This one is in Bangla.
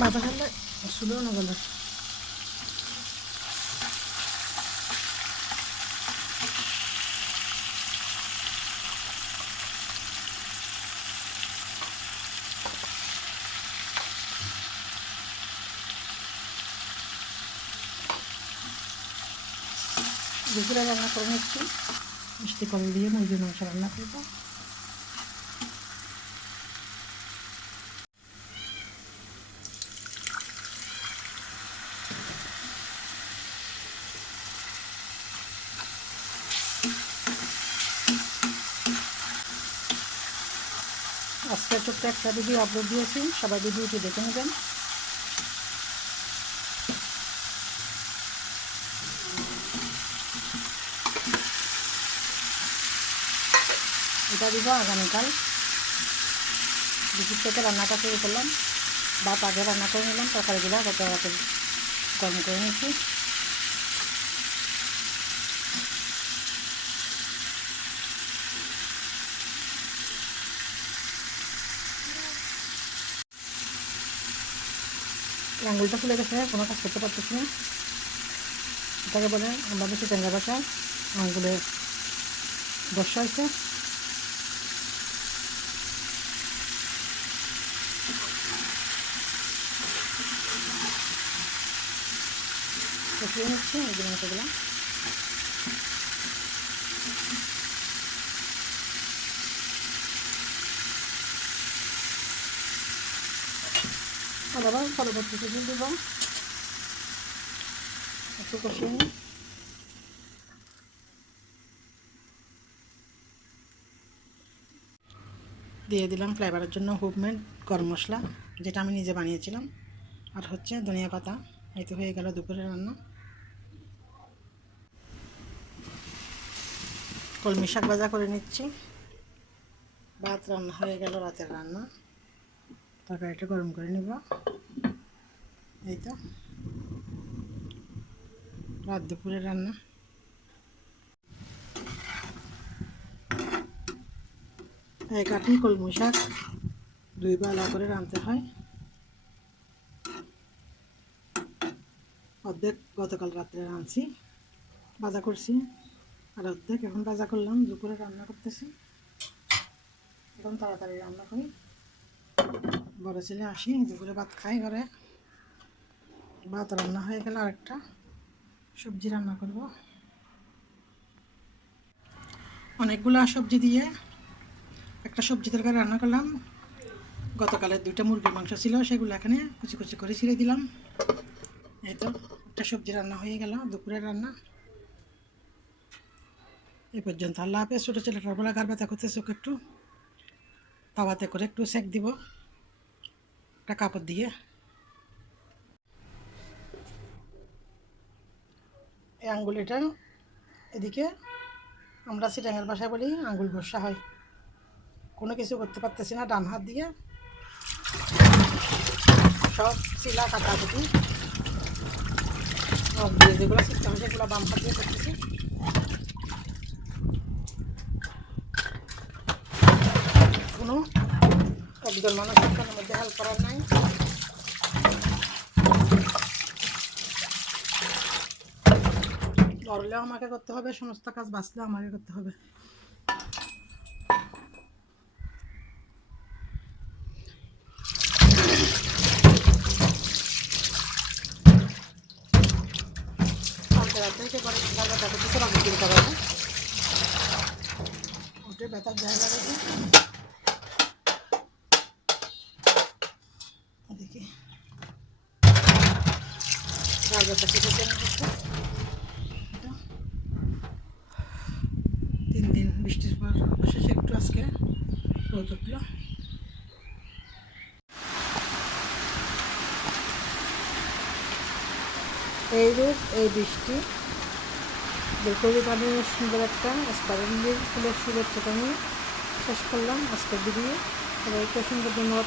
বাবা খেলে শুধু না গেল দুপুরে রান্না করে নিচ্ছি। মিষ্টি কল দিয়ে মুরগির মাংস রান্না করব। আজকে ছোট্ট একটা ভিডিও আপলোড দিয়েছি, সবাই ভিডিওটি দেখে নেবেন। এটা দিব আগামীকাল। দুপুর থেকে রান্নাটা শুরু করলাম। ভাত আগে রান্না করে নিলাম, তরকারিগুলো গত রাতে গরম করে নিচ্ছি আঙুলটা ফুলে গেছে কোনো কাজ করতে পারতেছি না। এটাকে বলে আমরা বেশি টেঙ্গা বাসায় আঙুলে বর্ষা হয়েছে। কষিয়ে নিচ্ছি এই জন্য মতো দিলাম আবার পরবর্তীতে দিয়ে দেবো একটু কষিয়ে নিই দিয়ে দিলাম ফ্লেভারের জন্য হোমমেড গরম মশলা, যেটা আমি নিজে বানিয়েছিলাম। আর হচ্ছে ধনিয়া পাতা, এই তো হয়ে গেল দুপুরের রান্না। কলমি শাক ভাজা করে নিচ্ছি। ভাত রান্না হয়ে গেল, রাতের রান্না। তরকারিটা গরম করে নিব। এই তো। রাত দুপুরের রান্না। এক আটি কলমু শাক, দুই বেলা করে রাঁধতে হয়। অর্ধেক গতকাল রাত্রে রাঁধছি ভাজা করছি। আর অর্ধেক এখন ভাজা করলাম, দুপুরে রান্না করতেছি। এখন তাড়াতাড়ি রান্না করি। বড় ছেলে আসি, দুপুরে ভাত খাই ঘরে। ভাত রান্না হয়ে গেলে আরেকটা। সবজি রান্না করব। অনেকগুলো সবজি দিয়ে একটা সবজি তরকারি রান্না করলাম। গতকালের দুইটা মুরগির মাংস ছিল, সেগুলো এখানে কুচি কুচি করে ছিঁড়ে দিলাম। এই তো, একটা সবজি রান্না হয়ে গেল, দুপুরের রান্না। এই পর্যন্ত আল্লাহ হাফেজ। ছোটো ছেলেটার বলে গার ব্যথা করতেছে একটু তাওয়াতে করে একটু সেক দিব। একটা কাপড় দিয়ে। এই আঙ্গুলিটা এদিকে আমরা সিটাঙের বাসায় বলি আঙ্গুল ঘষা হয়। কোনো কিছু করতে পারতেছি না, ডান হাত দিয়ে। সব শিলা কাটাকুটি সব দিয়ে যেগুলো সিস্টেম সেগুলো বাম হাত দিয়ে করতেছি। কোনো একজন মানুষ এখানের মধ্যে হেল্প করার নাই। লড়লেও আমাকে করতে হবে, সমস্ত কাজ বাঁচলেও আমাকে করতে হবে। কালকে রাতে থেকে পরে ব্যথা করতেছে রক্ত পারবে ব্যথার জায়গা রয়েছে এটা তিন দিন বৃষ্টির পর অবশেষে একটু আজকে রোদ উঠল। এই রোদ, এই বৃষ্টি। বেলকরি গার্ডেনের সুন্দর একটা স্পারেন্ডির ফুলের শুভেচ্ছাটা নিয়ে শেষ করলাম আজকের ভিডিও। সবাইকে সুন্দর ধন্যবাদ